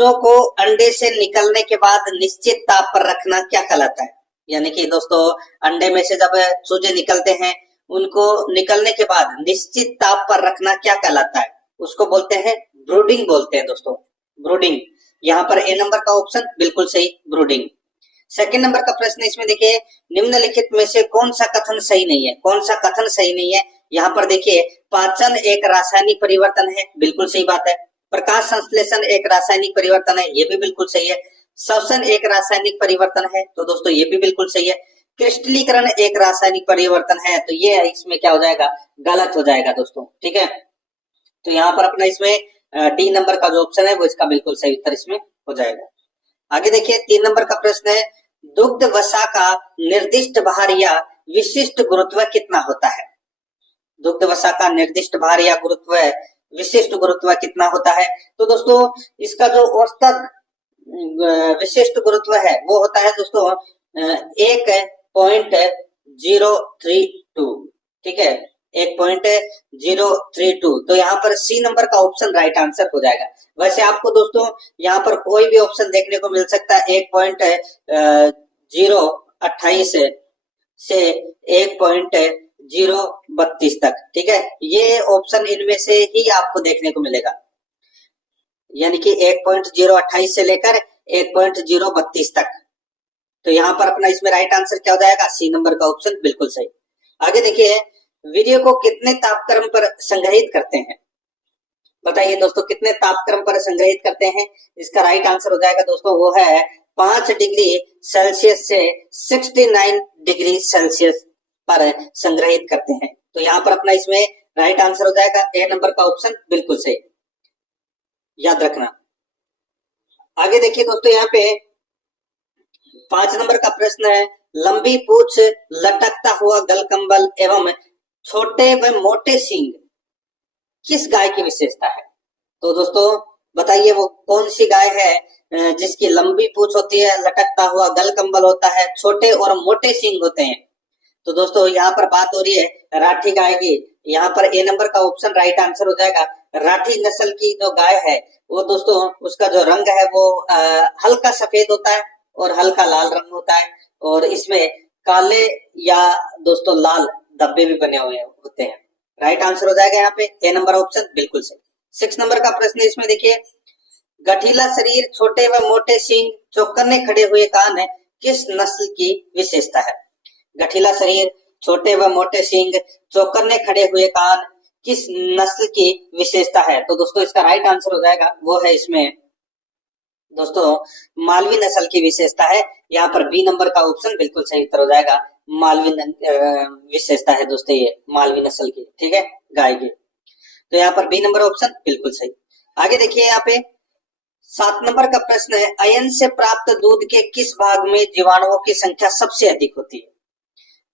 चूजों को अंडे से निकलने के बाद निश्चित ताप पर रखना क्या कहलाता है? यानी कि दोस्तों अंडे में से जब चूजे निकलते हैं उनको निकलने के बाद निश्चित ताप पर रखना क्या कहलाता है? उसको बोलते हैं ब्रूडिंग बोलते हैं दोस्तों, ब्रूडिंग। यहाँ पर ए नंबर का ऑप्शन बिल्कुल सही, ब्रूडिंग। सेकंड नंबर का प्रश्न इसमें देखिए, निम्नलिखित में से कौन सा कथन सही नहीं है? कौन सा कथन सही नहीं है? यहाँ पर देखिए, पाचन एक रासायनिक परिवर्तन है, बिल्कुल सही बात है। प्रकाश संश्लेषण एक रासायनिक परिवर्तन है, ये भी बिल्कुल सही है। श्वसन एक रासायनिक परिवर्तन है, तो दोस्तों ये भी बिल्कुल सही है। क्रिस्टलीकरण एक रासायनिक परिवर्तन है, तो ये इसमें क्या हो जाएगा? गलत हो जाएगा दोस्तों, ठीक है। तो यहाँ पर अपना इसमें डी नंबर का जो ऑप्शन है वो इसका बिल्कुल सही उत्तर इसमें हो जाएगा। आगे देखिए, 3 नंबर का प्रश्न है, दुग्ध वसा का निर्दिष्ट भार या विशिष्ट गुरुत्व कितना होता है? दुग्ध वसा का निर्दिष्ट भार या गुरुत्व, विशिष्ट गुरुत्व कितना होता है? तो दोस्तों इसका जो औसत विशिष्ट गुरुत्व है वो होता है दोस्तों 1.032, ठीक है, 1.032। तो यहाँ पर सी नंबर का ऑप्शन राइट आंसर हो जाएगा। वैसे आपको दोस्तों यहाँ पर कोई भी ऑप्शन देखने को मिल सकता है 1.028 से 1.032 तक, ठीक है। ये ऑप्शन इनमें से ही आपको देखने को मिलेगा, यानी कि 1.028 से लेकर 1.032 तक। तो यहाँ पर अपना इसमें राइट आंसर क्या हो जाएगा? सी नंबर का ऑप्शन बिल्कुल सही। आगे देखिए, वीडियो को कितने तापक्रम पर संग्रहित करते हैं? बताइए दोस्तों, कितने तापक्रम पर संग्रहित करते हैं? इसका राइट आंसर हो जाएगा दोस्तों वो है 5 डिग्री सेल्सियस से 69 डिग्री सेल्सियस पर संग्रहित करते हैं। तो यहाँ पर अपना इसमें राइट आंसर हो जाएगा ए नंबर का ऑप्शन बिल्कुल सही, याद रखना। आगे देखिए दोस्तों, यहाँ पे 5 नंबर का प्रश्न है, लंबी पूंछ, लटकता हुआ गलकंबल एवं छोटे व मोटे सींग किस गाय की विशेषता है? तो दोस्तों बताइए वो कौन सी गाय है जिसकी लंबी पूंछ होती है, लटकता हुआ गलकंबल होता है, छोटे और मोटे सींग होते हैं? तो दोस्तों यहाँ पर बात हो रही है राठी गाय की। यहाँ पर ए नंबर का ऑप्शन राइट आंसर हो जाएगा। राठी नस्ल की जो गाय है वो दोस्तों उसका जो रंग है वो हल्का सफेद होता है और हल्का लाल रंग होता है, और इसमें काले या दोस्तों लाल धब्बे भी बने हुए होते हैं। राइट आंसर हो जाएगा यहाँ पे ए नंबर ऑप्शन बिल्कुल सही। 6 नंबर का प्रश्न इसमें देखिए, गठीला शरीर, छोटे व मोटे सींग, चौकन्ने खड़े हुए कान है, किस नस्ल की विशेषता है? गठीला शरीर, छोटे व मोटे सींग, चौकन्ने खड़े हुए कान किस नस्ल की विशेषता है? तो दोस्तों इसका राइट आंसर हो जाएगा वो है इसमें दोस्तों मालवी नस्ल की विशेषता है। यहाँ पर बी नंबर का ऑप्शन बिल्कुल सही उत्तर हो जाएगा। मालवी विशेषता है दोस्तों ये मालवी नस्ल की, ठीक है, गाय की। तो यहाँ पर बी नंबर ऑप्शन बिल्कुल सही। आगे देखिए, यहाँ पे 7 नंबर का प्रश्न है, अयन से प्राप्त दूध के किस भाग में जीवाणुओं की संख्या सबसे अधिक होती है?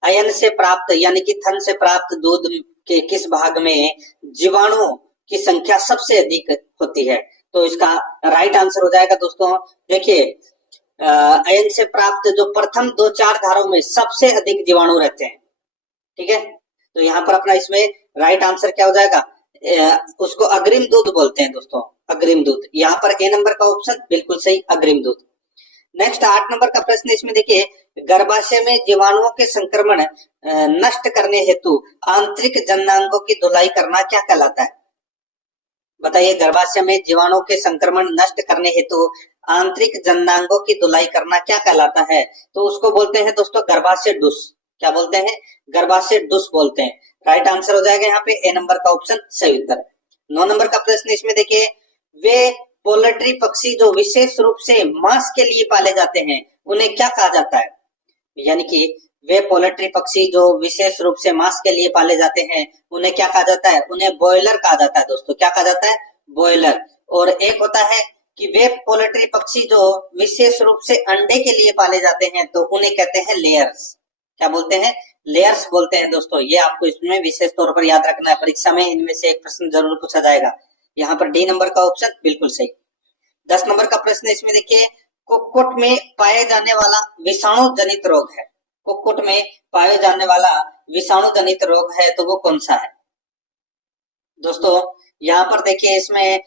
अयन से प्राप्त यानी कि थन से प्राप्त दूध के किस भाग में जीवाणुओं की संख्या सबसे अधिक होती है? तो इसका राइट आंसर हो जाएगा दोस्तों, देखिए अयन से प्राप्त जो प्रथम 2-4 धारों में सबसे अधिक जीवाणु रहते हैं, ठीक है। तो यहाँ पर अपना इसमें राइट आंसर क्या हो जाएगा? उसको अग्रिम दूध बोलते हैं दोस्तों, अग्रिम दूध। यहाँ पर ए नंबर का ऑप्शन बिल्कुल सही, अग्रिम दूध। नेक्स्ट 8 नंबर का प्रश्न इसमें देखिए, गर्भाशय में जीवाणुओं के संक्रमण नष्ट करने हेतु आंतरिक जननांगों की धुलाई करना क्या कहलाता है? बताइए, गर्भाशय में जीवाणुओं के संक्रमण नष्ट करने हेतु आंतरिक जननांगों की धुलाई करना क्या कहलाता है? तो उसको बोलते हैं दोस्तों गर्भाशय डुस। क्या बोलते हैं? गर्भाशय डुस बोलते हैं। राइट आंसर हो जाएगा यहाँ पे ए नंबर का ऑप्शन सही उत्तर। 9 नंबर का प्रश्न इसमें देखिए, वे पोल्ट्री पक्षी जो विशेष रूप से मांस के लिए पाले जाते हैं उन्हें क्या कहा जाता है? यानी कि वे पोल्ट्री पक्षी जो विशेष रूप से मांस के लिए पाले जाते हैं उन्हें क्या कहा जाता है? उन्हें बॉयलर कहा जाता है दोस्तों। क्या कहा जाता है? बॉयलर। और एक होता है कि वे पोल्ट्री पक्षी जो विशेष रूप से अंडे के लिए पाले जाते हैं तो उन्हें कहते हैं लेयर्स। क्या बोलते हैं? लेयर्स बोलते हैं दोस्तों। ये आपको इसमें विशेष तौर पर याद रखना है, परीक्षा में इनमें से एक प्रश्न जरूर पूछा जाएगा। यहाँ पर डी नंबर का ऑप्शन बिल्कुल सही। 10 नंबर का प्रश्न इसमें देखिए, कुक्कुट में पाए जाने वाला विषाणु जनित रोग है। कुक्कुट में पाए जाने वाला विषाणु जनित रोग है तो वो कौन सा है? दोस्तों यहाँ पर देखिए इसमें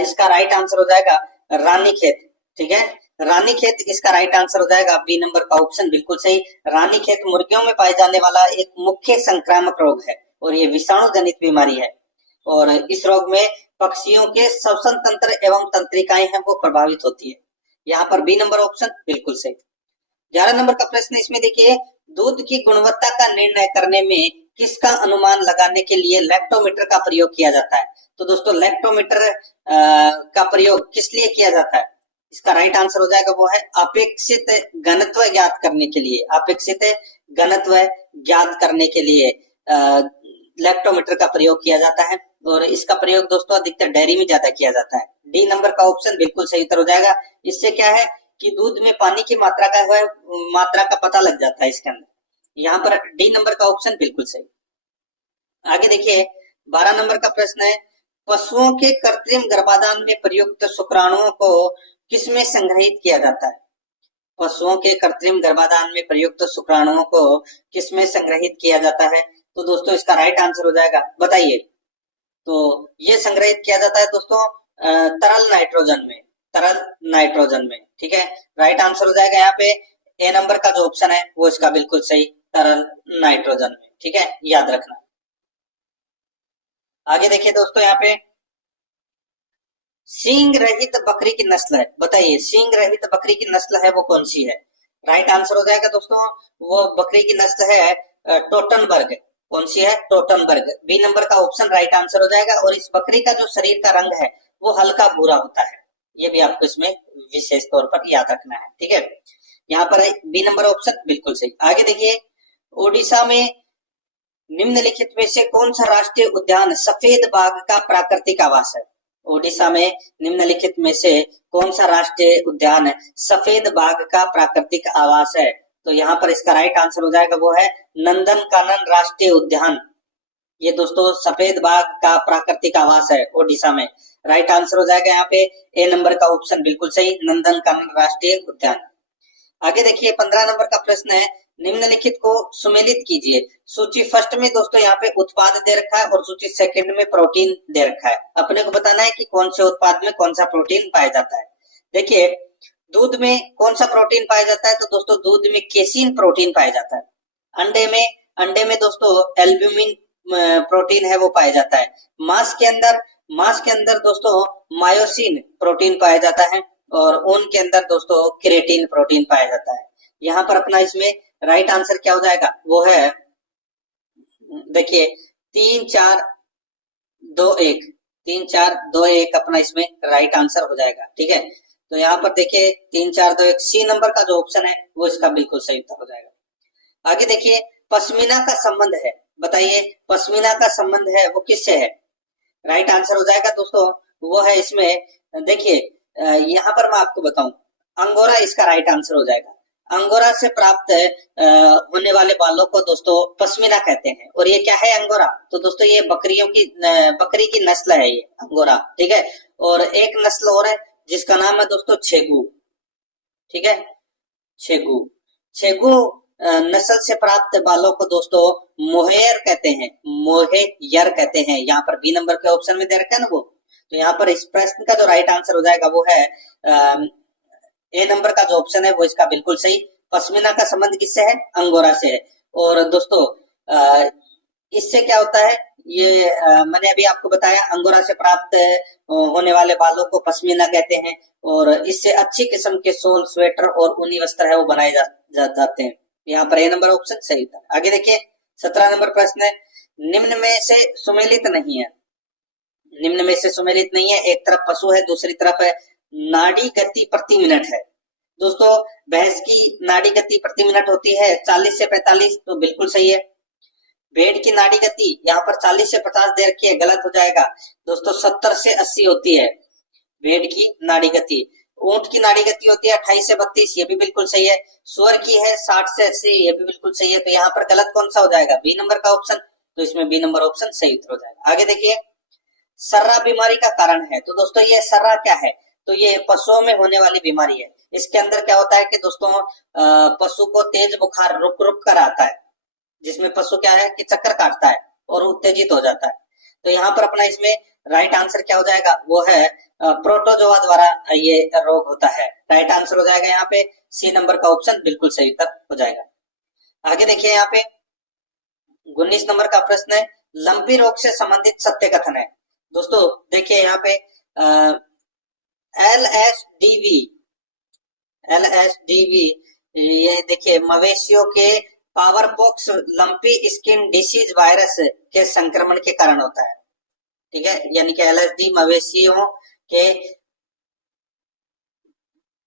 इसका राइट आंसर हो जाएगा रानीखेत। ठीक है, रानीखेत इसका राइट आंसर हो जाएगा बी नंबर का ऑप्शन, बिल्कुल सही। रानीखेत मुर्गियों में पाए जाने वाला एक मुख्य संक्रामक रोग है और ये विषाणु जनित बीमारी है और इस रोग में पक्षियों के श्वसन तंत्र एवं तंत्रिकाएं हैं वो प्रभावित होती है। यहाँ पर बी नंबर ऑप्शन बिल्कुल सही। 11 नंबर का प्रश्न इसमें देखिए, दूध की गुणवत्ता का निर्णय करने में किसका अनुमान लगाने के लिए लैक्टोमीटर का प्रयोग किया जाता है? तो दोस्तों लैक्टोमीटर का प्रयोग किस लिए किया जाता है? इसका राइट आंसर हो जाएगा वो है अपेक्षित घनत्व ज्ञात करने के लिए। अपेक्षित घनत्व ज्ञात करने के लिए लैक्टोमीटर का प्रयोग किया जाता है और इसका प्रयोग दोस्तों अधिकतर डेयरी में ज्यादा किया जाता है। डी नंबर का ऑप्शन बिल्कुल सही उत्तर हो जाएगा। इससे क्या है कि दूध में पानी की मात्रा का पता लग जाता है इसके अंदर। यहाँ पर डी नंबर का ऑप्शन बिल्कुल सही। आगे देखिए 12 नंबर का प्रश्न है, पशुओं के कृत्रिम गर्भाधान में प्रयुक्त शुक्राणुओं को किसमें संग्रहित किया जाता है? पशुओं के कृत्रिम गर्भाधान में प्रयुक्त शुक्राणुओं को किसमें संग्रहित किया जाता है? तो दोस्तों इसका राइट आंसर हो जाएगा, बताइए। तो ये संग्रहित किया जाता है दोस्तों तरल नाइट्रोजन में, तरल नाइट्रोजन में। ठीक है, राइट आंसर हो जाएगा यहाँ पे ए नंबर का जो ऑप्शन है वो इसका बिल्कुल सही, तरल नाइट्रोजन में। ठीक है, याद रखना। आगे देखिए दोस्तों, यहाँ पे सींग रहित बकरी की नस्ल है, बताइए सींग रहित बकरी की नस्ल है वो कौन सी है? राइट आंसर हो जाएगा दोस्तों वो बकरी की नस्ल है टोटनबर्ग। कौन सी है? टोटनबर्ग। बी नंबर का ऑप्शन राइट आंसर हो जाएगा और इस बकरी का जो शरीर का रंग है वो हल्का भूरा होता है, ये भी आपको इसमें विशेष तौर पर याद रखना है। ठीक है, यहाँ पर बी नंबर ऑप्शन बिल्कुल सही। आगे देखिए, ओडिशा में निम्नलिखित में से कौन सा राष्ट्रीय उद्यान सफेद बाघ का प्राकृतिक आवास है? ओडिशा में निम्नलिखित में से कौन सा राष्ट्रीय उद्यान सफेद बाघ का प्राकृतिक आवास है? तो यहाँ पर इसका राइट आंसर हो जाएगा वो है नंदनकानन राष्ट्रीय उद्यान। ये दोस्तों सफेद बाघ का प्राकृतिक आवास है ओडिशा में। राइट आंसर हो जाएगा यहाँ पे ए नंबर का ऑप्शन बिल्कुल सही, नंदनकानन राष्ट्रीय उद्यान। आगे देखिए 15 नंबर का प्रश्न है, निम्नलिखित को सुमेलित कीजिए। सूची फर्स्ट में दोस्तों यहाँ पे उत्पाद दे रखा है और सूची सेकंड में प्रोटीन दे रखा है। अपने को बताना है कि कौन से उत्पाद में कौन सा प्रोटीन पाया जाता है। देखिए दूध में कौन सा प्रोटीन पाया जाता है? तो दोस्तों दूध में केसिन प्रोटीन पाया जाता है। अंडे में दोस्तों एल्ब्यूमिन प्रोटीन है वो पाया जाता है। मांस के अंदर दोस्तों मायोसिन प्रोटीन पाया जाता है और ऊन के अंदर दोस्तों केराटिन प्रोटीन पाया जाता है। यहाँ पर अपना इसमें राइट आंसर क्या हो जाएगा? वो है देखिए 3 4 2 1, 3 4 2 1 अपना इसमें राइट आंसर हो जाएगा। ठीक है, तो यहाँ पर देखिए 3 4 2 1 सी नंबर का जो ऑप्शन है वो इसका बिल्कुल सही उत्तर हो जाएगा। आगे देखिए पश्मीना का संबंध है, बताइए पश्मीना का संबंध है वो किससे है? राइट आंसर हो जाएगा दोस्तों वो है इसमें, देखिए यहाँ पर मैं आपको बताऊं, अंगोरा इसका राइट आंसर हो जाएगा। अंगोरा से प्राप्त होने वाले बालों को दोस्तों पश्मीना कहते हैं। और ये क्या है अंगोरा? तो दोस्तों ये बकरी की नस्ल है ये अंगोरा। ठीक है, और एक नस्ल और है जिसका नाम है दोस्तों छेगू। ठीक है, छेगू नस्ल से प्राप्त बालों को दोस्तों मोहेयर कहते हैं, मोहेयर कहते हैं। यहाँ पर बी नंबर के ऑप्शन में दे रखा है ना वो, तो यहाँ पर इस प्रश्न का जो राइट आंसर हो जाएगा वो है ए नंबर का जो ऑप्शन है वो इसका बिल्कुल सही। पश्मीना का संबंध किससे है? अंगोरा से है। और दोस्तों इससे क्या होता है, ये मैंने अभी आपको बताया अंगोरा से प्राप्त होने वाले बालों को पश्मीना कहते हैं और इससे अच्छी किस्म के सोल, स्वेटर और ऊनी वस्त्र है वो बनाए जाते हैं। यहाँ पर ए नंबर ऑप्शन सही था। आगे देखिए 17 नंबर प्रश्न है, निम्न में से सुमेलित नहीं है। निम्न में से सुमेलित नहीं है, एक तरफ पशु है दूसरी तरफ है नाड़ी गति प्रति मिनट है। दोस्तों भैंस की नाड़ी गति प्रति मिनट होती है 40 से 45, तो बिल्कुल सही है। भेड़ की नाड़ी गति यहाँ पर 40 से 50 दे रखी है, गलत हो जाएगा दोस्तों, 70 से 80 होती है भेड़ की नाड़ी गति। ऊंट की नाड़ी गति होती है 28 से 32, ये भी बिल्कुल सही है। सुअर की है 60 से 80, ये भी बिल्कुल सही है। तो यहाँ पर गलत कौन सा हो जाएगा? बी नंबर का ऑप्शन, तो इसमें बी नंबर ऑप्शन सही उत्तर हो जाएगा। आगे देखिए सर्रा बीमारी का कारण है। तो दोस्तों ये सर्रा क्या है? तो ये पशुओं में होने वाली बीमारी है। इसके अंदर क्या होता है कि दोस्तों पशु को तेज बुखार रुक रुक कर आता है, जिसमें पशु क्या है कि चक्कर काटता है और उत्तेजित हो जाता है। तो यहाँ पर अपना इसमें राइट आंसर क्या हो जाएगा, वो है प्रोटोजोआ द्वारा ये रोग होता है। राइट आंसर हो जाएगा यहाँ पे सी नंबर का ऑप्शन बिल्कुल सही उत्तर हो जाएगा। आगे देखिए यहाँ पे 19 नंबर का प्रश्न है, लंपी रोग से संबंधित सत्य कथन है। दोस्तों देखिए यहाँ पे एलएसडीवी ये देखिए मवेशियों के power pox lumpy skin disease virus के संक्रमण के कारण होता है। ठीक है, यानी कि एलएसडी मवेशियों के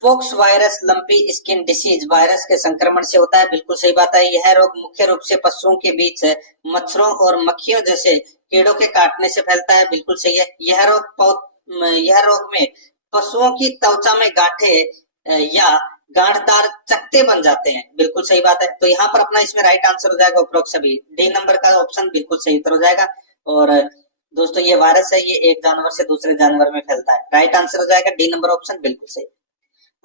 pox virus lumpy skin disease virus के संक्रमण से होता है। बिल्कुल सही बात है। यह रोग मुख्य रूप से पशुओं के बीच मच्छरों और मक्खियों जैसे कीड़ों के काटने से फैलता है। बिल्कुल सही है। यह रोग में पशुओं की त्वचा में गांठे या गांठदार चकते बन जाते हैं। बिल्कुल सही बात है। तो यहाँ पर अपना इसमें राइट आंसर हो जाएगा उपरोक्त सभी, डी नंबर का ऑप्शन बिल्कुल सही उत्तर हो जाएगा। और दोस्तों ये वायरस है, ये एक जानवर से दूसरे जानवर में फैलता है। राइट आंसर हो जाएगा डी नंबर ऑप्शन बिल्कुल सही।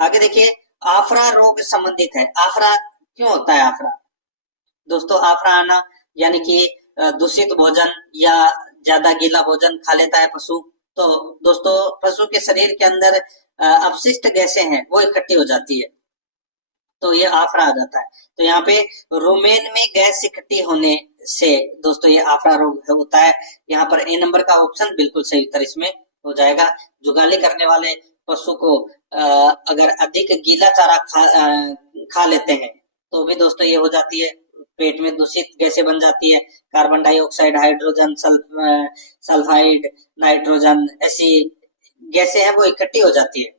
आगे देखिए आफरा रोग संबंधित है। आफरा क्यों होता है? आफरा दोस्तों आफरा आना यानी कि दूषित भोजन या ज्यादा गीला भोजन खा लेता है पशु, तो दोस्तों पशु के शरीर के अंदर अपशिष्ट गैसें हैं वो इकट्ठी हो जाती है, तो ये आफरा आ जाता है। तो यहाँ पे रुमेन में गैस इकट्ठी होने से दोस्तों ये आफरा रोग होता है। यहाँ पर ए नंबर का ऑप्शन बिल्कुल सही उत्तर इसमें हो जाएगा। जुगाली करने वाले पशु को अगर अधिक गीला चारा खा लेते हैं तो भी दोस्तों ये हो जाती है, पेट में दूषित गैसें बन जाती है। Carbon dioxide, hydrogen sulphide, nitrogen, ऐसी गैसें हैं वो इकट्ठी हो जाती है।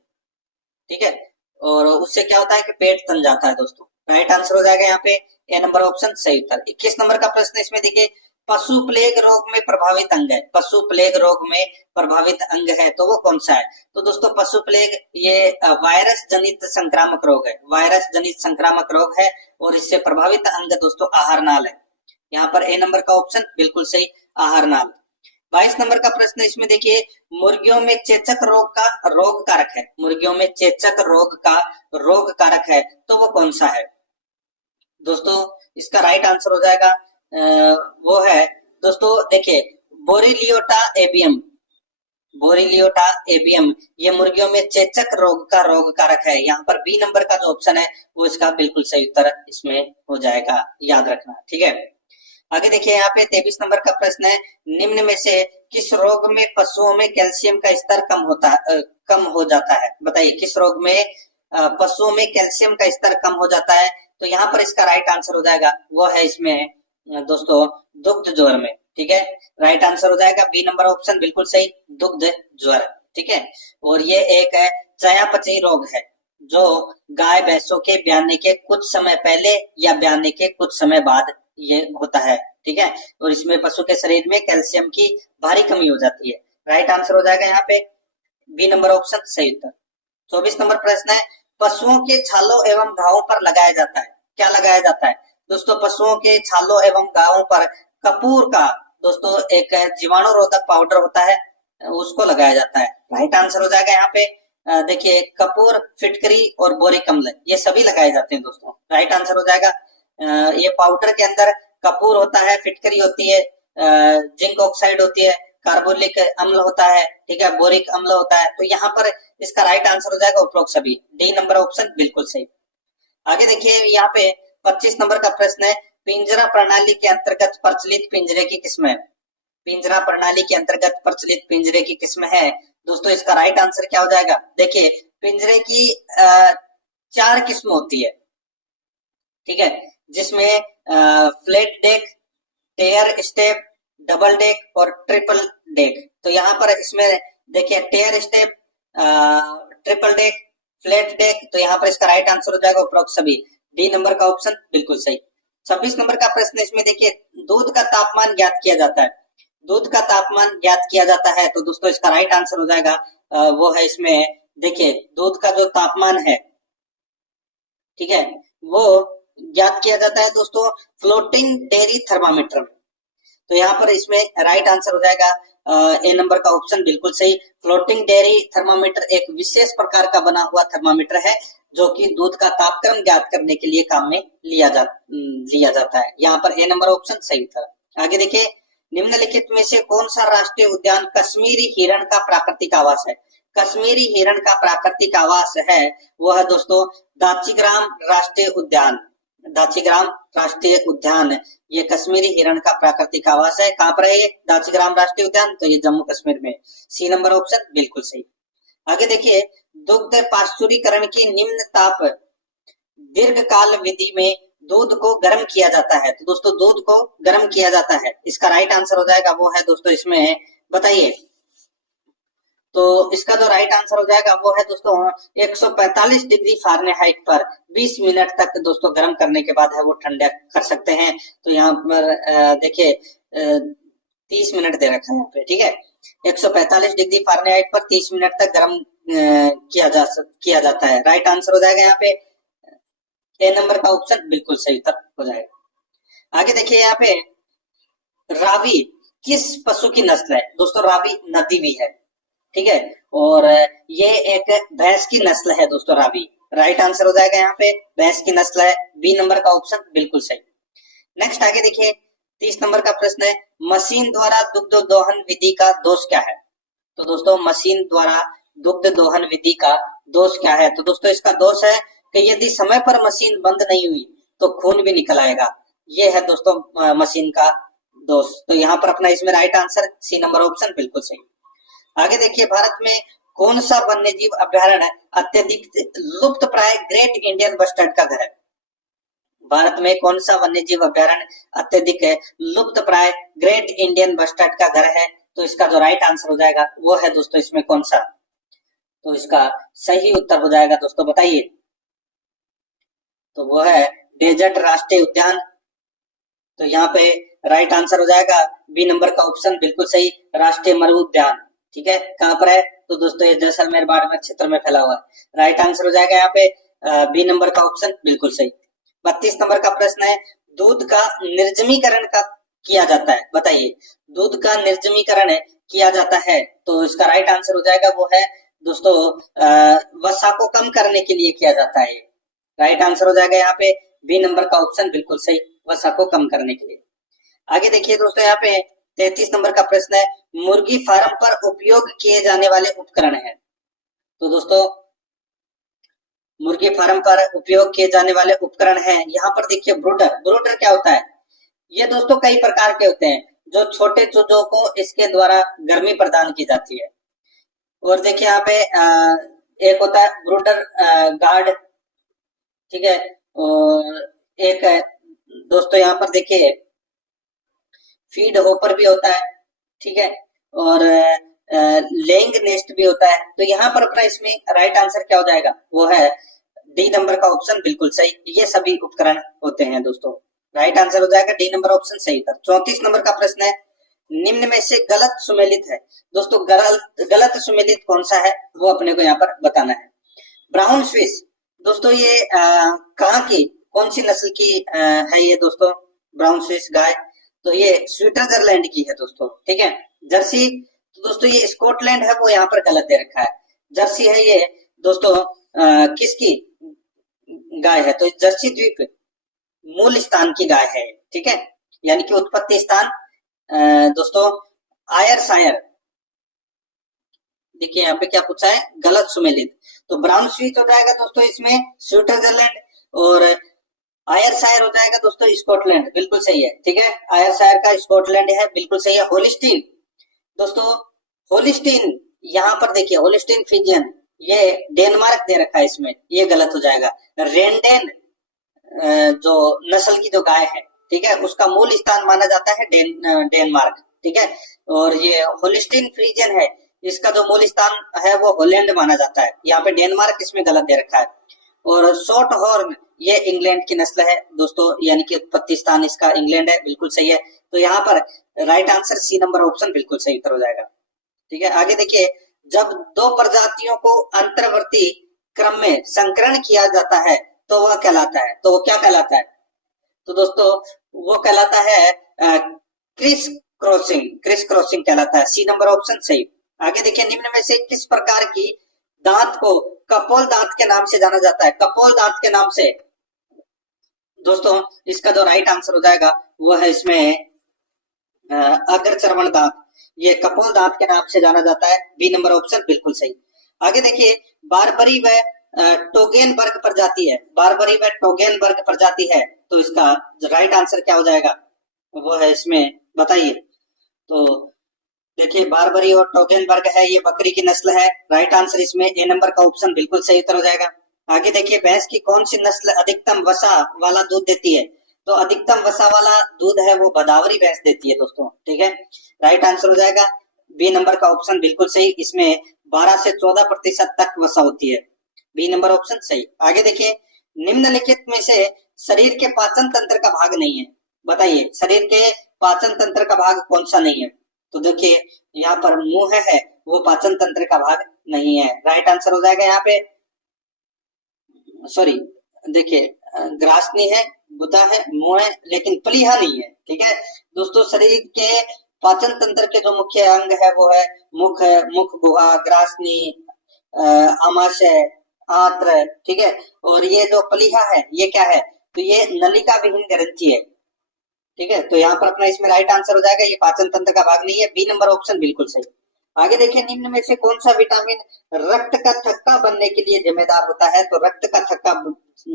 ठीक है, और उससे क्या होता है कि पेट तन जाता है। दोस्तों राइट आंसर हो जाएगा यहाँ पे ए नंबर ऑप्शन सही उत्तर। 21 नंबर का प्रश्न इसमें देखिए पशु प्लेग रोग में प्रभावित अंग है। पशु प्लेग रोग में प्रभावित अंग है तो वो कौन सा है? तो दोस्तों पशु प्लेग ये वायरस जनित संक्रामक रोग है। वायरस जनित संक्रामक रोग है और इससे प्रभावित अंग दोस्तों आहार नाल है। यहाँ पर ए नंबर का ऑप्शन बिल्कुल सही, आहार नाल। 22 नंबर का प्रश्न इसमें देखिए मुर्गियों में चेचक रोग का रोग कारक है। मुर्गियों में चेचक रोग का रोग कारक है तो वो कौन सा है? दोस्तों इसका राइट आंसर हो जाएगा वो है दोस्तों देखिए बोरीलियोटा एबियम। बोरीलियोटा एबियम ये मुर्गियों में चेचक रोग का रोग कारक है। यहाँ पर बी नंबर का जो ऑप्शन है वो इसका बिल्कुल सही उत्तर इसमें हो जाएगा, याद रखना। ठीक है, आगे देखिए यहाँ पे 23 नंबर का प्रश्न है निम्न में से किस रोग में पशुओं में कैल्शियम का स्तर कम हो जाता है? बताइए किस रोग में पशुओं में कैल्शियम का स्तर कम हो जाता है? तो यहाँ पर इसका राइट आंसर हो जाएगा वो है इसमें दोस्तों दुग्ध ज्वर में। ठीक है, राइट आंसर हो जाएगा बी नंबर ऑप्शन बिल्कुल सही, दुग्ध ज्वर। ठीक है, और ये एक है चयापचयी रोग है जो गाय भैंसों के ब्याने के कुछ समय पहले या ब्याने के कुछ समय बाद ये होता है। ठीक है, और इसमें पशु के शरीर में कैल्शियम की भारी कमी हो जाती है। राइट आंसर हो जाएगा यहाँ पे बी नंबर ऑप्शन सही उत्तर। 24 नंबर प्रश्न है पशुओं के छालों एवं घावों पर लगाया जाता है। क्या लगाया जाता है? दोस्तों पशुओं के छालों एवं घावों पर कपूर का दोस्तों एक जीवाणुरोधक पाउडर होता है उसको लगाया जाता है। राइट आंसर हो जाएगा यहाँ पे देखिए कपूर, फिटकरी और बोरिक अम्ल ये सभी लगाए जाते हैं। दोस्तों राइट आंसर हो जाएगा ये पाउडर के अंदर कपूर होता है, फिटकरी होती है, जिंक ऑक्साइड होती है, कार्बोलिक अम्ल होता है, ठीक है, बोरिक अम्ल होता है। तो यहाँ पर इसका राइट आंसर हो जाएगा उपरोक्त सभी, डी नंबर ऑप्शन बिल्कुल सही। आगे देखिए यहाँ पे 25 नंबर का प्रश्न है पिंजरा प्रणाली के अंतर्गत प्रचलित पिंजरे की किस्म है। पिंजरा प्रणाली के अंतर्गत प्रचलित पिंजरे की किस्म है। दोस्तों इसका राइट आंसर क्या हो जाएगा? देखिए पिंजरे की 4 किस्म होती है। ठीक है, जिसमें flat deck, tier step, double deck और ट्रिपल डेक। तो यहाँ पर इसमें देखिए tier step, triple deck, flat deck, तो यहाँ पर इसका राइट आंसर हो जाएगा उपरोक्त सभी, डी नंबर का ऑप्शन बिल्कुल सही। 26 नंबर का प्रश्न इसमें देखिए दूध का तापमान ज्ञात किया जाता है। दूध का तापमान ज्ञात किया जाता है तो दोस्तों इसका राइट आंसर हो जाएगा वो है इसमें देखिए दूध का जो तापमान है, ठीक है, वो ज्ञात किया जाता है दोस्तों फ्लोटिंग डेयरी थर्मामीटर में। तो यहाँ पर इसमें राइट आंसर हो जाएगा ए नंबर का ऑप्शन बिल्कुल सही। फ्लोटिंग डेयरी थर्मामीटर एक विशेष प्रकार का बना हुआ थर्मामीटर है जो कि दूध का तापक्रम ज्ञात करने के लिए काम में लिया जाता है। यहाँ पर ए नंबर ऑप्शन सही था। आगे देखिए निम्नलिखित में से कौन सा राष्ट्रीय उद्यान कश्मीरी हिरण का प्राकृतिक आवास है? कश्मीरी हिरण का प्राकृतिक आवास है वो है दोस्तों दाचीग्राम राष्ट्रीय उद्यान। दाचीग्राम राष्ट्रीय उद्यान ये कश्मीरी हिरण का प्राकृतिक आवास है। कहां पर है ये दाचीग्राम राष्ट्रीय उद्यान? तो ये जम्मू कश्मीर में। सी नंबर ऑप्शन बिल्कुल सही। आगे देखिए, दुग्ध पाश्चुरीकरण की निम्न ताप दीर्घकाल विधि में दूध को गर्म किया जाता है। तो दोस्तों दूध को गर्म किया जाता है, इसका राइट आंसर हो जाएगा वो है दोस्तों इसमें, बताइए। तो इसका जो राइट आंसर हो जाएगा वो है दोस्तों 145 डिग्री फ़ारेनहाइट पर 20 मिनट तक दोस्तों गर्म करने के बाद है वो ठंडा कर सकते हैं। तो यहाँ पर देखिए 30 मिनट दे रखा है यहाँ पे, ठीक है। 145 डिग्री फ़ारेनहाइट पर 30 मिनट तक गर्म किया जाता है। राइट आंसर हो जाएगा यहाँ पे ए नंबर का ऑप्शन बिल्कुल सही उत्तर हो जाएगा। आगे देखिए यहाँ पे, रावी किस पशु की नस्ल है? दोस्तों रावी नदी भी है, ठीक है, और ये एक भैंस की नस्ल है दोस्तों रावी। राइट आंसर हो जाएगा यहाँ पे भैंस की नस्ल है, बी नंबर का ऑप्शन बिल्कुल सही। नेक्स्ट आगे देखिए 30 नंबर का प्रश्न है, मशीन द्वारा दुग्ध दोहन विधि का दोष क्या है? तो दोस्तों मशीन द्वारा दुग्ध दोहन विधि का दोष क्या है? तो दोस्तों इसका दोष है कि यदि समय पर मशीन बंद नहीं हुई तो खून भी निकल आएगा। ये है दोस्तों मशीन का दोष। तो यहाँ पर अपना इसमें right answer C number option बिल्कुल सही। आगे देखिए, भारत में कौन सा वन्य जीव अभ्यारण्य अत्यधिक लुप्त प्राय ग्रेट इंडियन बस्टर्ड का घर है? भारत में कौन सा वन्य जीव अभ्यारण्य अत्यधिक लुप्त प्राय ग्रेट इंडियन बस्टर्ड का घर है? तो इसका जो राइट आंसर हो जाएगा वो है दोस्तों इसमें कौन सा? तो इसका सही उत्तर हो जाएगा दोस्तों, बताइए। तो वो है डेजर्ट राष्ट्रीय उद्यान। तो यहाँ पे राइट आंसर हो जाएगा बी नंबर का ऑप्शन बिल्कुल सही, राष्ट्रीय मरु उद्यान, ठीक है। कहां पर है? तो दोस्तों ये जैसलमेर बाड़मेर क्षेत्र में फैला हुआ है। राइट आंसर हो जाएगा यहाँ पे बी नंबर का ऑप्शन बिल्कुल सही। 32 नंबर का प्रश्न है, दूध का निर्जमीकरण का किया जाता है, बताइए। दूध का निर्जमीकरण किया जाता है, तो इसका राइट आंसर हो जाएगा वो है दोस्तों वसा को कम करने के लिए किया जाता है। राइट आंसर हो जाएगा यहाँ पे बी नंबर का ऑप्शन बिल्कुल सही, वसा को कम करने के लिए। आगे देखिए दोस्तों यहाँ पे 33 नंबर का प्रश्न है, मुर्गी फार्म पर उपयोग किए जाने वाले उपकरण है। तो दोस्तों मुर्गी फार्म पर उपयोग किए जाने वाले उपकरण है, यहाँ पर देखिए ब्रूडर। ब्रूडर क्या होता है? ये दोस्तों कई प्रकार के होते हैं, जो छोटे चूजों को इसके द्वारा गर्मी प्रदान की जाती है। और देखिए यहाँ पे एक होता है ब्रूडर गार्ड, ठीक है, और एक है दोस्तों यहाँ पर देखिए फीड होपर भी होता है, ठीक है, और लेइंग नेस्ट भी होता है। तो यहाँ पर अपना इसमें राइट आंसर क्या हो जाएगा? वो है डी नंबर का ऑप्शन बिल्कुल सही। ये सभी उपकरण होते हैं दोस्तों। राइट आंसर हो जाएगा डी नंबर ऑप्शन सही था। 34 नंबर का प्रश्न है, निम्न में से गलत सुमेलित है। दोस्तों गलत सुमेलित कौन सा है वो अपने को यहाँ पर बताना है। ब्राउन स्विस, दोस्तों ये कहाँ की कौन सी नस्ल की है ये दोस्तों? ब्राउन स्विस गाय, तो ये स्विट्जरलैंड की है दोस्तों, ठीक है। जर्सी, तो दोस्तों ये स्कॉटलैंड है वो यहाँ पर गलत दे रखा है। जर्सी है ये दोस्तों किसकी गाय है? तो जर्सी द्वीप मूल स्थान की गाय है, ठीक है, यानी कि उत्पत्ति स्थान दोस्तों आयरशायर। देखिए यहाँ पे क्या पूछा है, गलत सुमेलित। तो ब्राउन स्विस हो जाएगा दोस्तों इसमें स्विट्जरलैंड, और आयरशायर हो जाएगा दोस्तों स्कॉटलैंड, बिल्कुल सही है, ठीक है। आयरशायर का स्कॉटलैंड है, बिल्कुल सही है। होलिस्टीन, दोस्तों होलिस्टीन यहाँ पर देखिए होलिस्टीन फ्रीजियन, ये डेनमार्क दे रखा है इसमें, ये गलत हो जाएगा। रेंडेन जो नस्ल की जो गाय है, ठीक है, उसका मूल स्थान माना जाता है डेनमार्क, ठीक है। और ये होलिस्टीन फ्रीजियन है, इसका जो मूल स्थान है वो हॉलैंड माना जाता है। यहाँ पे डेनमार्क इसमें गलत दे रखा है। और शॉर्ट हॉर्न ये इंग्लैंड की नस्ल है दोस्तों, यानी कि उत्पत्ति स्थान इसका इंग्लैंड है, बिल्कुल सही है। तो यहाँ पर right answer C number option बिल्कुल सही उत्तर हो जाएगा, ठीक है। आगे देखिए, जब दो प्रजातियों को अंतर्वर्ती क्रम में संकरण किया जाता है तो वह कहलाता है, तो वो क्या कहलाता है? तो दोस्तों वो कहलाता है क्रिस क्रॉसिंग कहलाता है, सी नंबर ऑप्शन सही। आगे देखिए, निम्न में से किस प्रकार की दांत को कपोल दांत के नाम से जाना जाता है? कपोल दांत के नाम से दोस्तों इसका जो राइट आंसर हो जाएगा वो है इसमें अग्रचर्वण दांत, ये कपोल दांत के नाम से जाना जाता है। बी नंबर ऑप्शन बिल्कुल सही। आगे देखिए, बारबरी व टोगेनबर्ग प्रजाति है, बारबरी व टोगेनबर्ग प्रजाति है, तो इसका राइट आंसर क्या हो जाएगा, वो है इसमें बताइए। तो देखिए, बारबरी और टोगेनबर्ग है, ये बकरी की नस्ल है। राइट आंसर इसमें ए नंबर का ऑप्शन बिल्कुल सही उत्तर हो जाएगा। आगे देखिए, भैंस की कौन सी नस्ल अधिकतम वसा वाला दूध देती है, तो अधिकतम वसा वाला दूध है वो भदावरी भैंस देती है दोस्तों, ठीक है। राइट आंसर हो जाएगा बी नंबर का ऑप्शन बिल्कुल सही, इसमें 12 से 14% तक वसा होती है। बी नंबर ऑप्शन सही। आगे देखिए, निम्नलिखित में से शरीर के पाचन तंत्र का भाग नहीं है, बताइए शरीर के पाचन तंत्र का भाग कौन सा नहीं है, तो देखिए यहाँ पर मुंह है वो पाचन तंत्र का भाग नहीं है। राइट आंसर हो जाएगा यहाँ पे, सॉरी देखिए, ग्रासनी है, गुदा है, मुंह है, लेकिन प्लीहा नहीं है, ठीक है दोस्तों। शरीर के पाचन तंत्र के जो मुख्य अंग है वो है मुख है, मुख गुहा, ग्रासनी, आमाशय, आंत्र, ठीक है। और ये जो प्लीहा है ये क्या है, तो ये नलिका विहीन ग्रंथि है, ठीक है। तो यहाँ पर अपना इसमें राइट आंसर हो जाएगा, ये पाचन तंत्र का भाग नहीं है। बी नंबर ऑप्शन बिल्कुल सही। आगे देखिए, निम्न में से कौन सा विटामिन रक्त का थक्का बनने के लिए जिम्मेदार होता है, तो रक्त का थक्का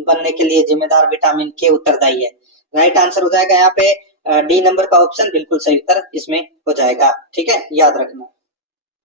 बनने के लिए जिम्मेदार विटामिन के उत्तरदायी है। राइट आंसर हो जाएगा यहाँ पे डी नंबर का ऑप्शन बिल्कुल सही उत्तर इसमें हो जाएगा, ठीक है, याद रखना।